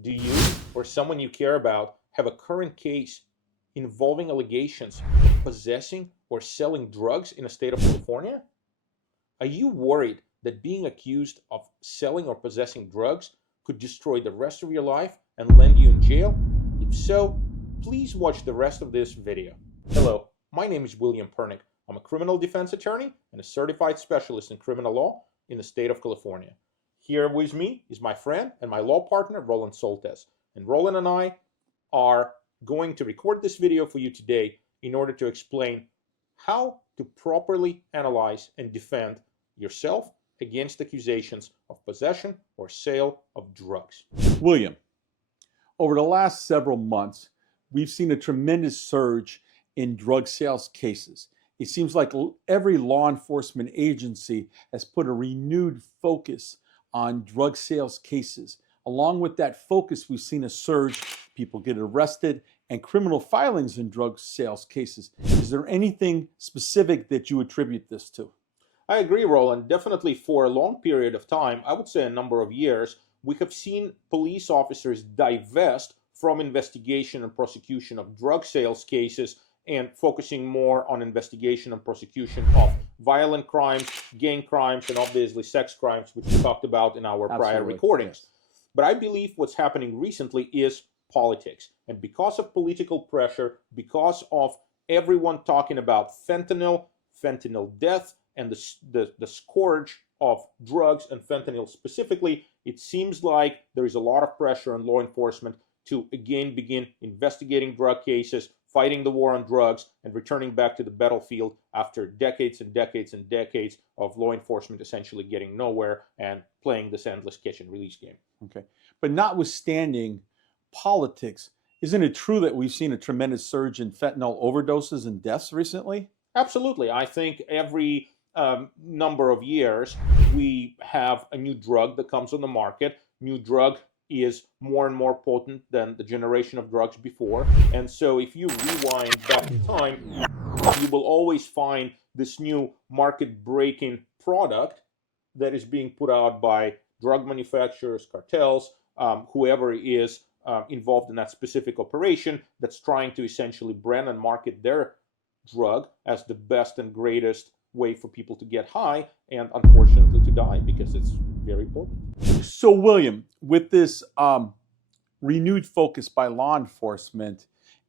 Do you or someone you care about have a current case involving allegations of possessing or selling drugs in the state of California? Are you worried that being accused of selling or possessing drugs could destroy the rest of your life and land you in jail? If so, please watch the rest of this video. Hello, my name is William Pernik. I'm a criminal defense attorney and a certified specialist in criminal law in the state of California. Here with me is my friend and my law partner, Roland Soltes. And Roland and I are going to record this video for you today in order to explain how to properly analyze and defend yourself against accusations of possession or sale of drugs. William, over the last several months, we've seen a tremendous surge in drug sales cases. It seems like every law enforcement agency has put a renewed focus on drug sales cases. Along with that focus, we've seen a surge. People get arrested and criminal filings in drug sales cases. Is there anything specific that you attribute this to? I agree, Roland. Definitely for a long period of time, I would say a number of years, we have seen police officers divest from investigation and prosecution of drug sales cases and focusing more on investigation and prosecution of violent crimes, gang crimes, and obviously sex crimes, which we talked about in our prior recordings. Yes. But I believe what's happening recently is politics. And because of political pressure, because of everyone talking about fentanyl death, and the scourge of drugs and fentanyl specifically, it seems like there is a lot of pressure on law enforcement to again begin investigating drug cases, fighting the war on drugs, and returning back to the battlefield after decades and decades and decades of law enforcement essentially getting nowhere and playing this endless catch and release game. Okay. But notwithstanding politics, isn't it true that we've seen a tremendous surge in fentanyl overdoses and deaths recently? Absolutely. I think every number of years we have a new drug that comes on the market. New drug is more and more potent than the generation of drugs before. And so if you rewind back in time, you will always find this new market-breaking product that is being put out by drug manufacturers, cartels, whoever is involved in that specific operation that's trying to essentially brand and market their drug as the best and greatest way for people to get high and unfortunately to die because it's very potent. So, William, with this renewed focus by law enforcement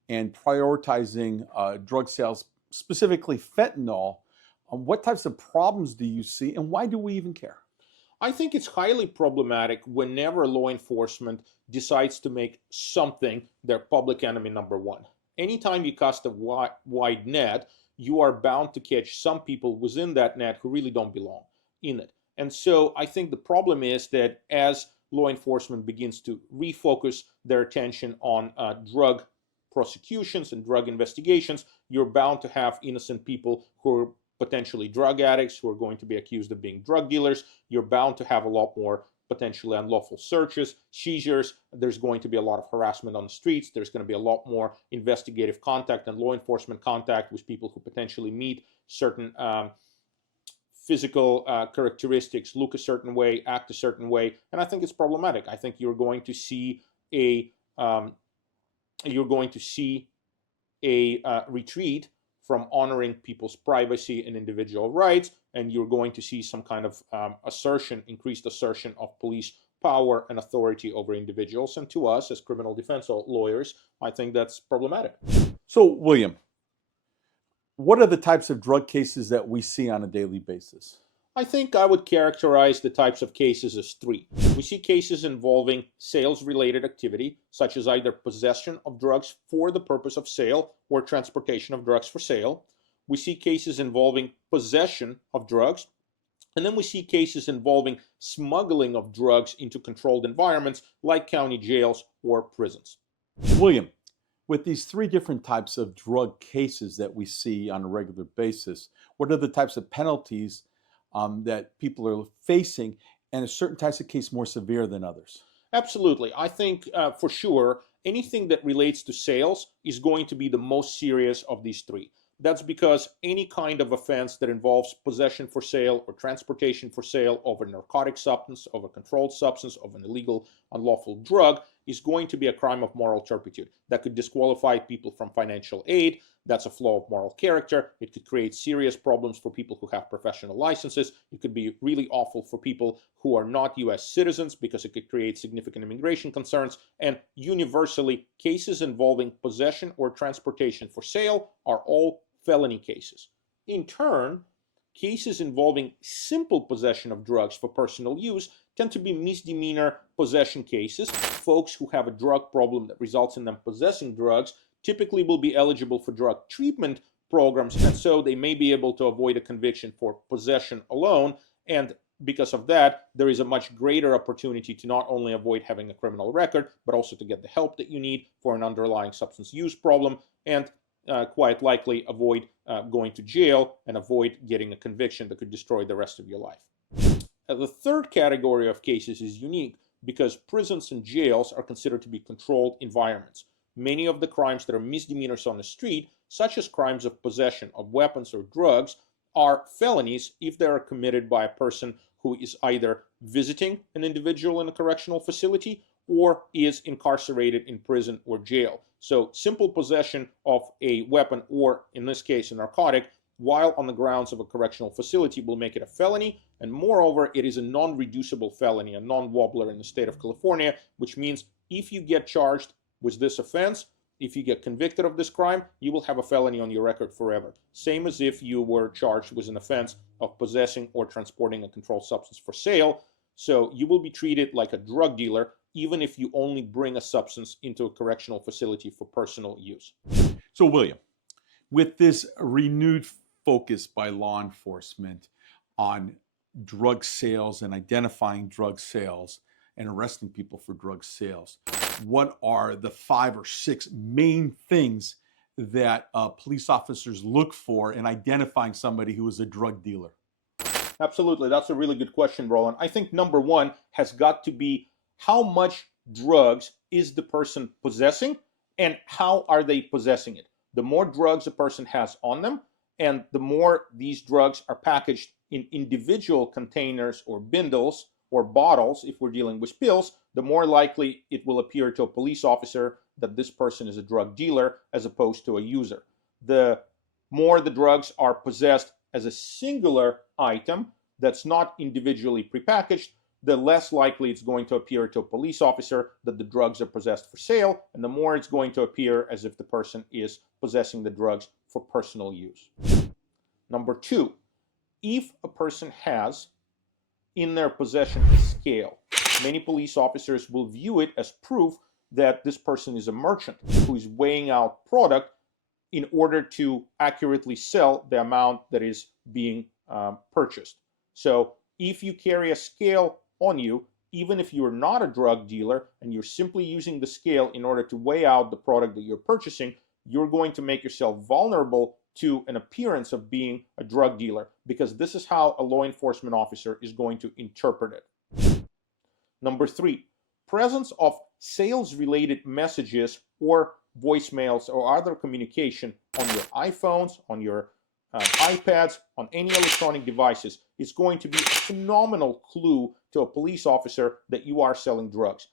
and prioritizing drug sales, specifically fentanyl, what types of problems do you see and why do we even care? I think it's highly problematic whenever law enforcement decides to make something their public enemy number one. Anytime you cast a wide net, you are bound to catch some people within that net who really don't belong in it. And so I think the problem is that as law enforcement begins to refocus their attention on drug prosecutions and drug investigations, you're bound to have innocent people who are potentially drug addicts, who are going to be accused of being drug dealers. You're bound to have a lot more potentially unlawful searches, seizures. There's going to be a lot of harassment on the streets. There's going to be a lot more investigative contact and law enforcement contact with people who potentially meet certain physical characteristics, look a certain way, act a certain way, and I think it's problematic. I think you're going to see a retreat from honoring people's privacy and individual rights, and you're going to see some kind of increased assertion of police power and authority over individuals. And to us, as criminal defense lawyers, I think that's problematic. So, William, what are the types of drug cases that we see on a daily basis? I think I would characterize the types of cases as three. We see cases involving sales-related activity, such as either possession of drugs for the purpose of sale or transportation of drugs for sale. We see cases involving possession of drugs. And then we see cases involving smuggling of drugs into controlled environments like county jails or prisons. William, with these three different types of drug cases that we see on a regular basis, what are the types of penalties that people are facing, and are certain types of case more severe than others? Absolutely. I think for sure anything that relates to sales is going to be the most serious of these three. That's because any kind of offense that involves possession for sale or transportation for sale of a narcotic substance, of a controlled substance, of an illegal, unlawful drug is going to be a crime of moral turpitude that could disqualify people from financial aid. That's a flaw of moral character. It could create serious problems for people who have professional licenses. It could be really awful for people who are not US citizens because it could create significant immigration concerns. And universally, cases involving possession or transportation for sale are all felony cases. In turn, cases involving simple possession of drugs for personal use tend to be misdemeanor possession cases. Folks who have a drug problem that results in them possessing drugs typically will be eligible for drug treatment programs, and so they may be able to avoid a conviction for possession alone. And because of that, there is a much greater opportunity to not only avoid having a criminal record, but also to get the help that you need for an underlying substance use problem, and quite likely avoid going to jail and avoid getting a conviction that could destroy the rest of your life. The third category of cases is unique because prisons and jails are considered to be controlled environments. Many of the crimes that are misdemeanors on the street, such as crimes of possession of weapons or drugs, are felonies if they are committed by a person who is either visiting an individual in a correctional facility or is incarcerated in prison or jail. So simple possession of a weapon, or in this case a narcotic, while on the grounds of a correctional facility will make it a felony, and moreover it is a non-reducible felony, a non-wobbler in the state of California, which means if you get charged with this offense, if you get convicted of this crime, you will have a felony on your record forever. Same as if you were charged with an offense of possessing or transporting a controlled substance for sale. So you will be treated like a drug dealer even if you only bring a substance into a correctional facility for personal use. So, William, with this renewed focus by law enforcement on drug sales and identifying drug sales and arresting people for drug sales, what are the 5 or 6 main things that police officers look for in identifying somebody who is a drug dealer? Absolutely. That's a really good question, Roland. I think number one has got to be how much drugs is the person possessing and how are they possessing it. The more drugs a person has on them and the more these drugs are packaged in individual containers or bindles or bottles, if we're dealing with pills, the more likely it will appear to a police officer that this person is a drug dealer as opposed to a user. The more the drugs are possessed as a singular item that's not individually prepackaged, the less likely it's going to appear to a police officer that the drugs are possessed for sale, and the more it's going to appear as if the person is possessing the drugs for personal use. Number 2, if a person has in their possession a scale, many police officers will view it as proof that this person is a merchant who is weighing out product in order to accurately sell the amount that is being purchased. So if you carry a scale on you, even if you're not a drug dealer and you're simply using the scale in order to weigh out the product that you're purchasing, you're going to make yourself vulnerable to an appearance of being a drug dealer, because this is how a law enforcement officer is going to interpret it. Number 3, presence of sales-related messages or voicemails or other communication on your iPhones, on your iPads, on any electronic devices is going to be a phenomenal clue to a police officer that you are selling drugs.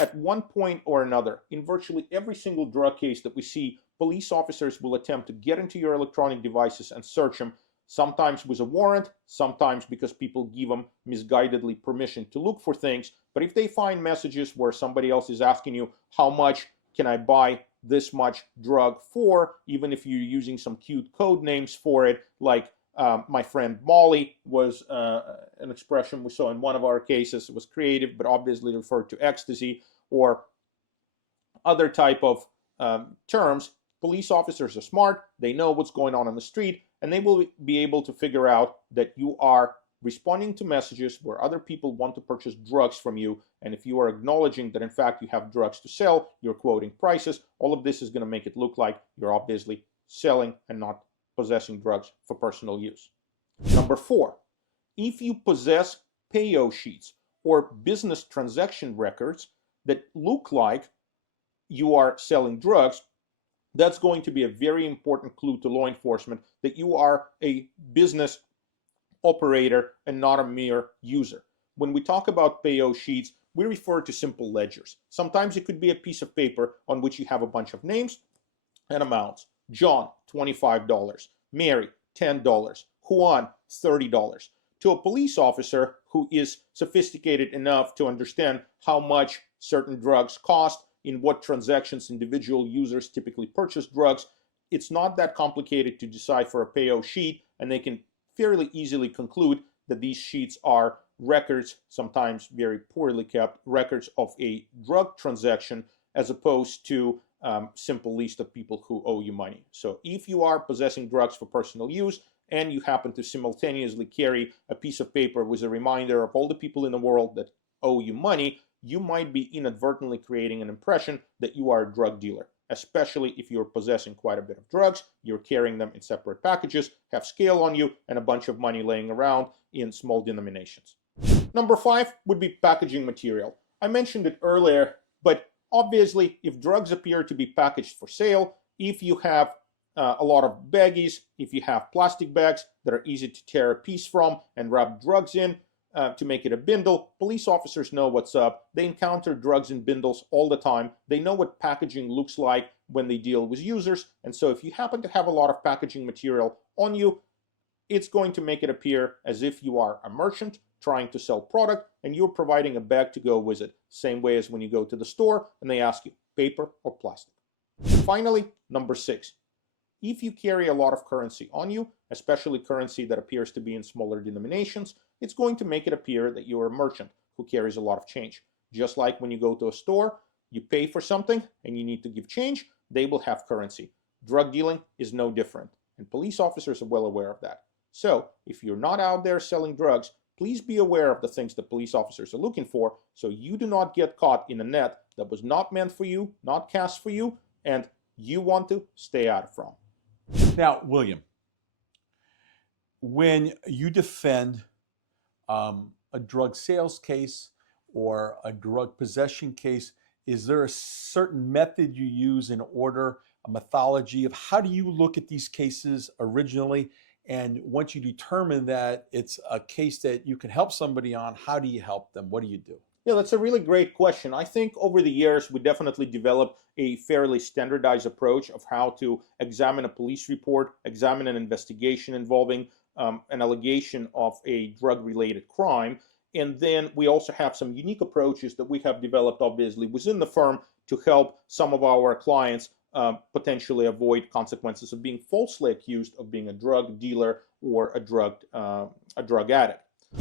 At one point or another, in virtually every single drug case that we see, police officers will attempt to get into your electronic devices and search them, sometimes with a warrant, sometimes because people give them misguidedly permission to look for things. But if they find messages where somebody else is asking you, how much can I buy this much drug for, even if you're using some cute code names for it, like my friend Molly was an expression we saw in one of our cases. It was creative, but obviously referred to ecstasy, or other type of terms. Police officers are smart. They know what's going on the street, and they will be able to figure out that you are responding to messages where other people want to purchase drugs from you. And if you are acknowledging that in fact you have drugs to sell, you're quoting prices, all of this is going to make it look like you're obviously selling and not possessing drugs for personal use. Number 4, if you possess payo sheets or business transaction records that look like you are selling drugs, that's going to be a very important clue to law enforcement that you are a business operator and not a mere user. When we talk about payo sheets, we refer to simple ledgers. Sometimes it could be a piece of paper on which you have a bunch of names and amounts. John, $25. Mary, $10. Juan, $30. To a police officer who is sophisticated enough to understand how much certain drugs cost, in what transactions individual users typically purchase drugs, it's not that complicated to decipher a payo sheet, and they can fairly easily conclude that these sheets are records, sometimes very poorly kept, records of a drug transaction as opposed to simple list of people who owe you money. So if you are possessing drugs for personal use and you happen to simultaneously carry a piece of paper with a reminder of all the people in the world that owe you money, you might be inadvertently creating an impression that you are a drug dealer, especially if you're possessing quite a bit of drugs, you're carrying them in separate packages, have scale on you, and a bunch of money laying around in small denominations. Number 5 would be packaging material. I mentioned it earlier, but obviously, if drugs appear to be packaged for sale, if you have a lot of baggies, if you have plastic bags that are easy to tear a piece from and wrap drugs in to make it a bindle, police officers know what's up. They encounter drugs in bindles all the time. They know what packaging looks like when they deal with users. And so if you happen to have a lot of packaging material on you, it's going to make it appear as if you are a merchant trying to sell product and you're providing a bag to go with it. Same way as when you go to the store and they ask you paper or plastic. Finally, number 6. If you carry a lot of currency on you, especially currency that appears to be in smaller denominations, it's going to make it appear that you're a merchant who carries a lot of change. Just like when you go to a store, you pay for something and you need to give change, they will have currency. Drug dealing is no different, and police officers are well aware of that. So if you're not out there selling drugs, please be aware of the things that police officers are looking for so you do not get caught in a net that was not meant for you, not cast for you, and you want to stay out from. Now, William, when you defend a drug sales case or a drug possession case, is there a certain method you use in order, a methodology of how do you look at these cases originally? And once you determine that it's a case that you can help somebody on, how do you help them? What do you do? Yeah, that's a really great question. I think over the years, we definitely developed a fairly standardized approach of how to examine a police report, examine an investigation involving an allegation of a drug-related crime. And then we also have some unique approaches that we have developed, obviously, within the firm to help some of our clients potentially avoid consequences of being falsely accused of being a drug dealer or a drug addict.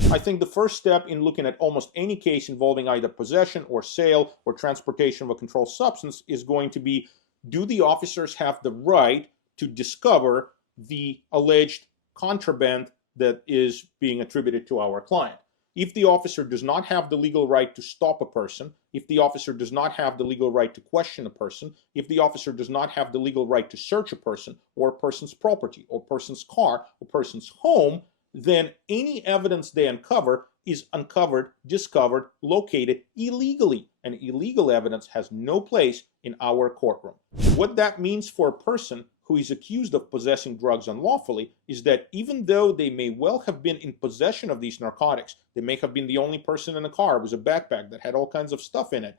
I think the first step in looking at almost any case involving either possession or sale or transportation of a controlled substance is going to be, do the officers have the right to discover the alleged contraband that is being attributed to our client? If the officer does not have the legal right to stop a person, if the officer does not have the legal right to question a person, if the officer does not have the legal right to search a person or a person's property or person's car or person's home, then any evidence they uncover is uncovered, discovered, located illegally. And illegal evidence has no place in our courtroom. What that means for a person who is accused of possessing drugs unlawfully is that even though they may well have been in possession of these narcotics, they may have been the only person in a car with a backpack that had all kinds of stuff in it.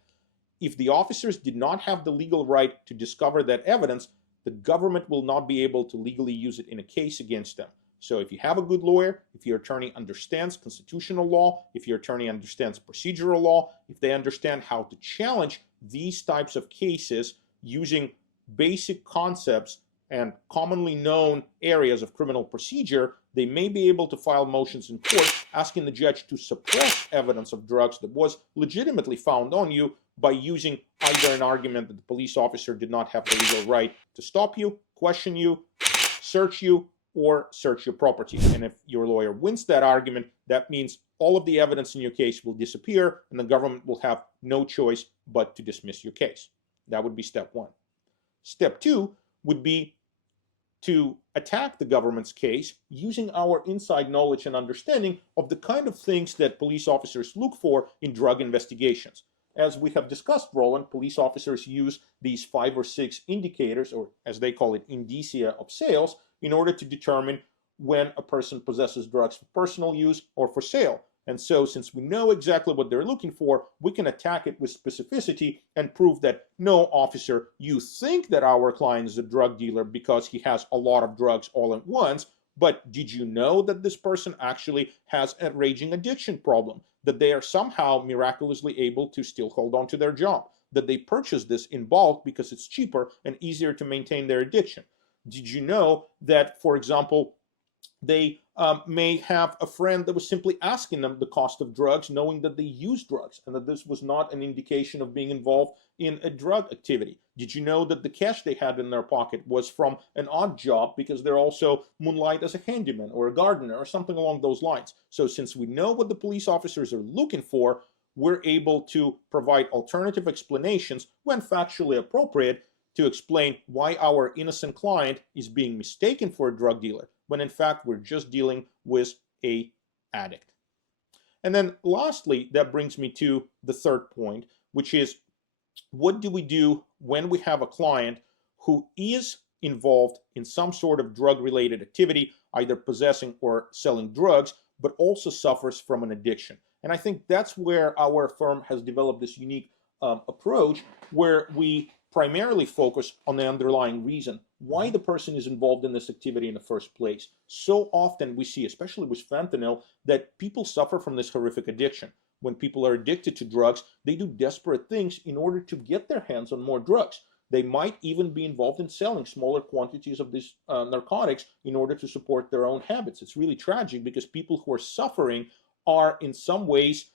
If the officers did not have the legal right to discover that evidence, the government will not be able to legally use it in a case against them. So if you have a good lawyer, if your attorney understands constitutional law, if your attorney understands procedural law, if they understand how to challenge these types of cases using basic concepts and commonly known areas of criminal procedure, they may be able to file motions in court asking the judge to suppress evidence of drugs that was legitimately found on you by using either an argument that the police officer did not have the legal right to stop you, question you, search you, or search your property. And if your lawyer wins that argument, that means all of the evidence in your case will disappear and the government will have no choice but to dismiss your case. That would be step 1. Step 2 would be to attack the government's case using our inside knowledge and understanding of the kind of things that police officers look for in drug investigations. As we have discussed, Roland, police officers use these 5 or 6 indicators, or as they call it, indicia of sales, in order to determine when a person possesses drugs for personal use or for sale. And so since we know exactly what they're looking for, we can attack it with specificity and prove that, no, officer, you think that our client is a drug dealer because he has a lot of drugs all at once, but did you know that this person actually has a raging addiction problem, that they are somehow miraculously able to still hold on to their job, that they purchase this in bulk because it's cheaper and easier to maintain their addiction? Did you know that, for example, they may have a friend that was simply asking them the cost of drugs, knowing that they use drugs and that this was not an indication of being involved in a drug activity? Did you know that the cash they had in their pocket was from an odd job because they're also moonlight as a handyman or a gardener or something along those lines? So since we know what the police officers are looking for, we're able to provide alternative explanations when factually appropriate to explain why our innocent client is being mistaken for a drug dealer, when in fact we're just dealing with an addict. And then lastly, that brings me to the third point, which is, what do we do when we have a client who is involved in some sort of drug-related activity, either possessing or selling drugs, but also suffers from an addiction? And I think that's where our firm has developed this unique approach, where we primarily focus on the underlying reason why the person is involved in this activity in the first place. So often we see, especially with fentanyl, that people suffer from this horrific addiction. When people are addicted to drugs, they do desperate things in order to get their hands on more drugs. They might even be involved in selling smaller quantities of these narcotics in order to support their own habits. It's really tragic because people who are suffering are in some ways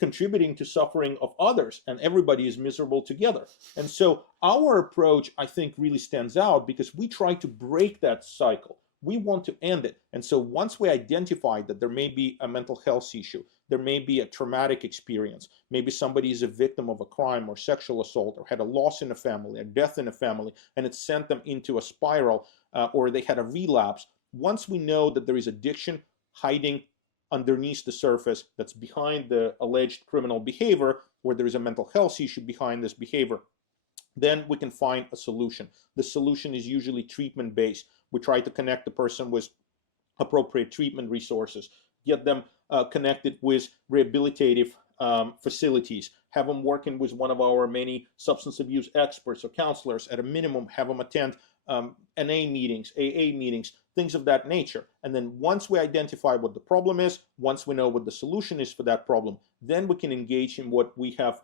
contributing to suffering of others, and everybody is miserable together. And so our approach, I think, really stands out because we try to break that cycle. We want to end it. And so once we identify that there may be a mental health issue, there may be a traumatic experience, maybe somebody is a victim of a crime or sexual assault, or had a loss in a family, a death in a family, and it sent them into a spiral, or they had a relapse. Once we know that there is addiction hiding underneath the surface that's behind the alleged criminal behavior, where there is a mental health issue behind this behavior, then we can find a solution. The solution is usually treatment-based. We try to connect the person with appropriate treatment resources, get them connected with rehabilitative facilities, have them working with one of our many substance abuse experts or counselors. At a minimum, have them attend NA meetings, AA meetings, things of that nature. And then once we identify what the problem is, once we know what the solution is for that problem, then we can engage in what we have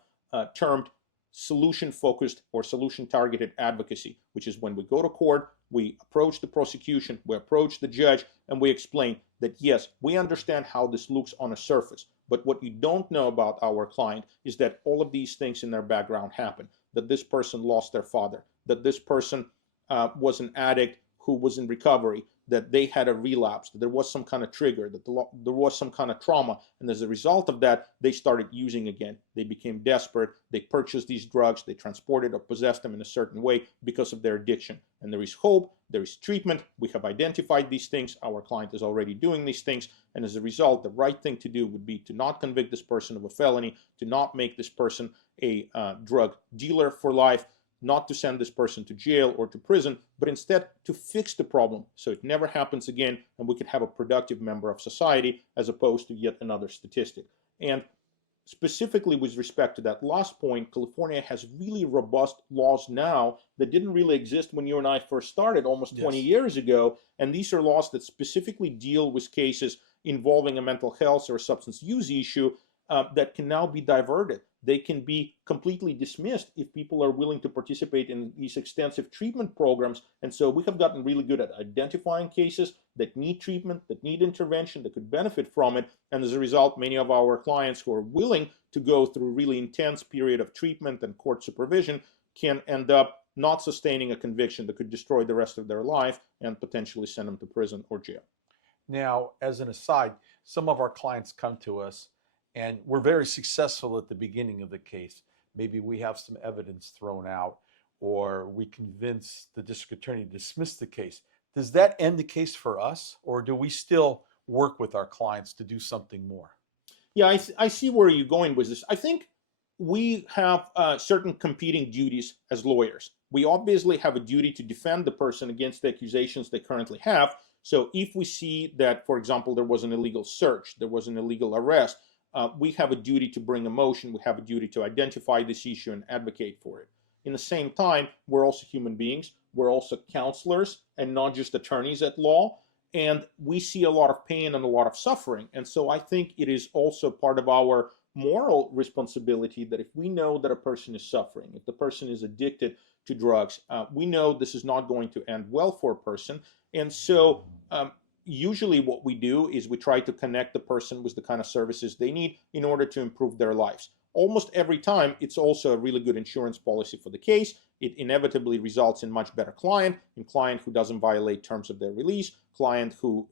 termed solution-focused or solution-targeted advocacy, which is when we go to court, we approach the prosecution, we approach the judge, and we explain that, yes, we understand how this looks on a surface, but what you don't know about our client is that all of these things in their background happen, that this person lost their father, that this person was an addict who was in recovery, that they had a relapse, that there was some kind of trigger, that there was some kind of trauma, and as a result of that, they started using again. They became desperate, they purchased these drugs, they transported or possessed them in a certain way because of their addiction. And there is hope, there is treatment, we have identified these things, our client is already doing these things, and as a result, the right thing to do would be to not convict this person of a felony, to not make this person a drug dealer for life, not to send this person to jail or to prison, but instead to fix the problem so it never happens again and we can have a productive member of society as opposed to yet another statistic. And specifically with respect to that last point, California has really robust laws now that didn't really exist when you and I first started almost 20 years ago. And these are laws that specifically deal with cases involving a mental health or substance use issue that can now be diverted. They can be completely dismissed if people are willing to participate in these extensive treatment programs. And so we have gotten really good at identifying cases that need treatment, that need intervention, that could benefit from it. And as a result, many of our clients who are willing to go through a really intense period of treatment and court supervision can end up not sustaining a conviction that could destroy the rest of their life and potentially send them to prison or jail. Now, as an aside, some of our clients come to us and we're very successful at the beginning of the case. Maybe we have some evidence thrown out, or we convince the district attorney to dismiss the case. Does that end the case for us, or do we still work with our clients to do something more? Yeah, I see where you're going with this. I think we have certain competing duties as lawyers. We obviously have a duty to defend the person against the accusations they currently have, So if we see that, for example, there was an illegal search, there was an illegal arrest, we have a duty to bring a motion, we have a duty to identify this issue and advocate for it. In the same time, we're also human beings, we're also counselors and not just attorneys at law, and we see a lot of pain and a lot of suffering. And so I think it is also part of our moral responsibility that if we know that a person is suffering, if the person is addicted to drugs, we know this is not going to end well for a person. And so usually what we do is we try to connect the person with the kind of services they need in order to improve their lives. Almost every time, it's also a really good insurance policy for the case. It inevitably results in much better client who doesn't violate terms of their release, client who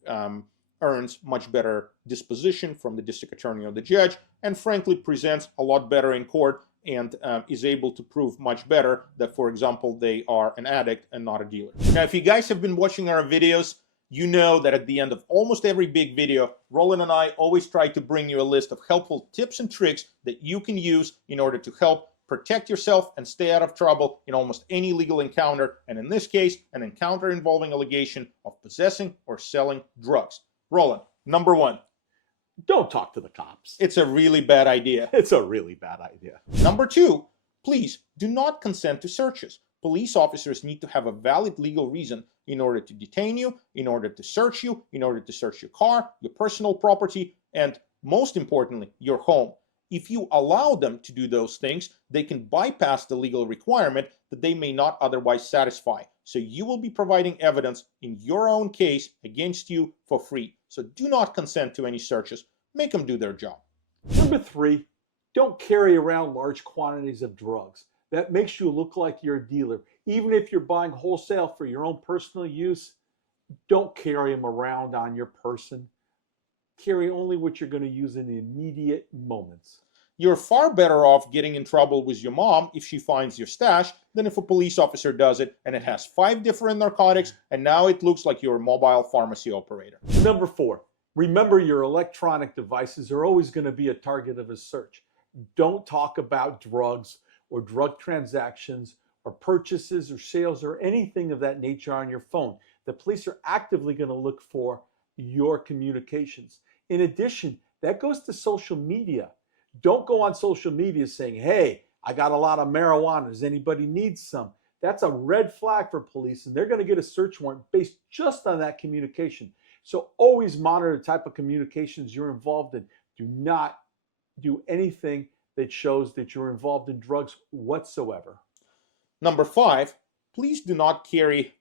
earns much better disposition from the district attorney or the judge, and frankly presents a lot better in court and is able to prove much better that, for example, they are an addict and not a dealer. Now, if you guys have been watching our videos, you know that at the end of almost every big video, Roland and I always try to bring you a list of helpful tips and tricks that you can use in order to help protect yourself and stay out of trouble in almost any legal encounter, and in this case, an encounter involving allegation of possessing or selling drugs. Roland, number one. Don't talk to the cops. It's a really bad idea. It's a really bad idea. Number two, please do not consent to searches. Police officers need to have a valid legal reason in order to detain you, in order to search you, in order to search your car, your personal property, and most importantly, your home. If you allow them to do those things, they can bypass the legal requirement that they may not otherwise satisfy. So you will be providing evidence in your own case against you for free. So do not consent to any searches. Make them do their job. Number three, don't carry around large quantities of drugs. That makes you look like you're a dealer. Even if you're buying wholesale for your own personal use, don't carry them around on your person. Carry only what you're going to use in the immediate moments. You're far better off getting in trouble with your mom if she finds your stash than if a police officer does it and it has 5 different narcotics and now it looks like you're a mobile pharmacy operator. Number four, remember your electronic devices are always going to be a target of a search. Don't talk about drugs or drug transactions or purchases or sales or anything of that nature on your phone. The police are actively going to look for your communications. In addition, that goes to social media. Don't go on social media saying, hey, I got a lot of marijuana. Does anybody need some? That's a red flag for police, and they're going to get a search warrant based just on that communication. So always monitor the type of communications you're involved in. Do not do anything that shows that you're involved in drugs whatsoever. Number 5, please do not carry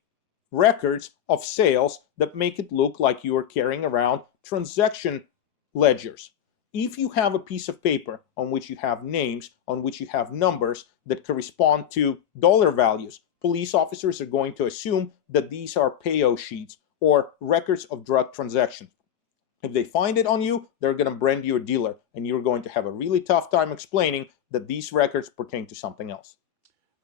records of sales that make it look like you are carrying around transaction ledgers. If you have a piece of paper on which you have names, on which you have numbers that correspond to dollar values, police officers are going to assume that these are payo sheets or records of drug transactions. If they find it on you, they're going to brand you a dealer, and you're going to have a really tough time explaining that these records pertain to something else.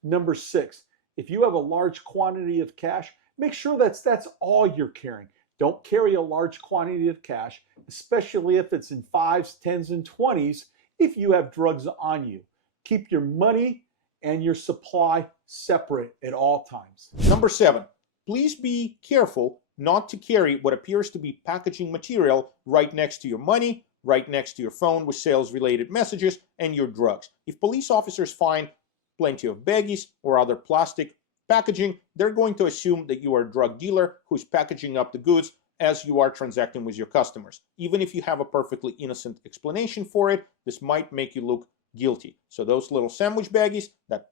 Number 6, if you have a large quantity of cash, make sure that's all you're carrying. Don't carry a large quantity of cash, especially if it's in 5s, 10s, and 20s, if you have drugs on you. Keep your money and your supply separate at all times. Number 7, please be careful not to carry what appears to be packaging material right next to your money, right next to your phone with sales-related messages, and your drugs. If police officers find plenty of baggies or other plastic packaging, they're going to assume that you are a drug dealer who's packaging up the goods as you are transacting with your customers. Even if you have a perfectly innocent explanation for it, this might make you look guilty. So those little sandwich baggies, that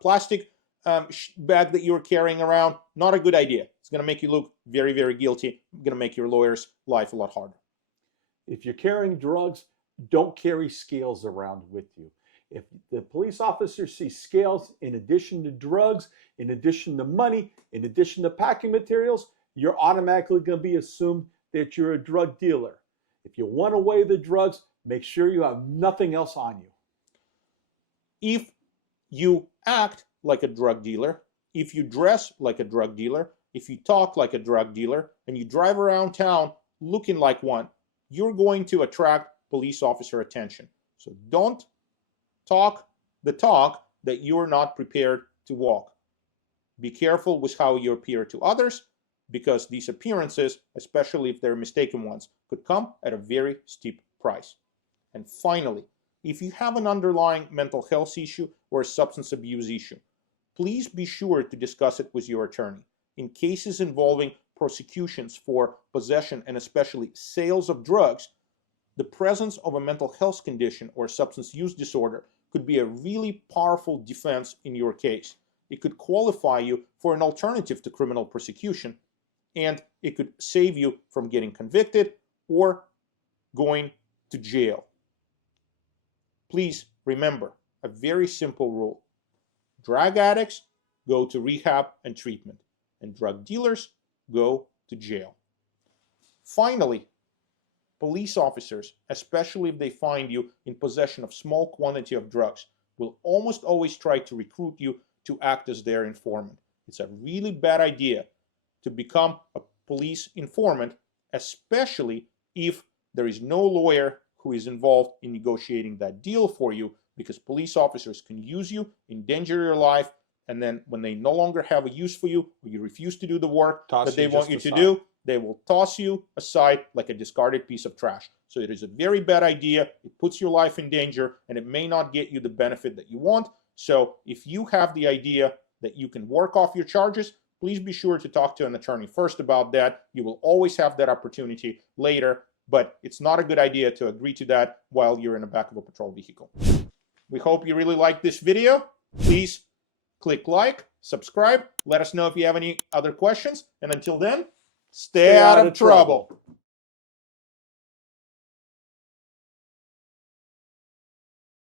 plastic bag that you're carrying around, not a good idea. It's going to make you look very, very guilty. It's going to make your lawyer's life a lot harder. If you're carrying drugs, don't carry scales around with you. If the police officer sees scales in addition to drugs, in addition to money, in addition to packing materials, you're automatically going to be assumed that you're a drug dealer. If you want to weigh the drugs, make sure you have nothing else on you. If you act like a drug dealer, if you dress like a drug dealer, if you talk like a drug dealer, and you drive around town looking like one, you're going to attract police officer attention. So don't talk the talk that you're not prepared to walk. Be careful with how you appear to others. because these appearances, especially if they're mistaken ones, could come at a very steep price. And finally, if you have an underlying mental health issue or a substance abuse issue, please be sure to discuss it with your attorney. In cases involving prosecutions for possession and especially sales of drugs, the presence of a mental health condition or substance use disorder could be a really powerful defense in your case. It could qualify you for an alternative to criminal prosecution, and it could save you from getting convicted or going to jail. Please remember a very simple rule. Drug addicts go to rehab and treatment, and drug dealers go to jail. Finally, police officers, especially if they find you in possession of small quantity of drugs, will almost always try to recruit you to act as their informant. It's a really bad idea to become a police informant, especially if there is no lawyer who is involved in negotiating that deal for you, because police officers can use you, endanger your life, and then when they no longer have a use for you, or you refuse to do the work that they want you to do, they will toss you aside like a discarded piece of trash. So it is a very bad idea. It puts your life in danger, and it may not get you the benefit that you want. So if you have the idea that you can work off your charges, please be sure to talk to an attorney first about that. You will always have that opportunity later, but it's not a good idea to agree to that while you're in the back of a patrol vehicle. We hope you really liked this video. Please click like, subscribe, let us know if you have any other questions, and until then, stay out of trouble.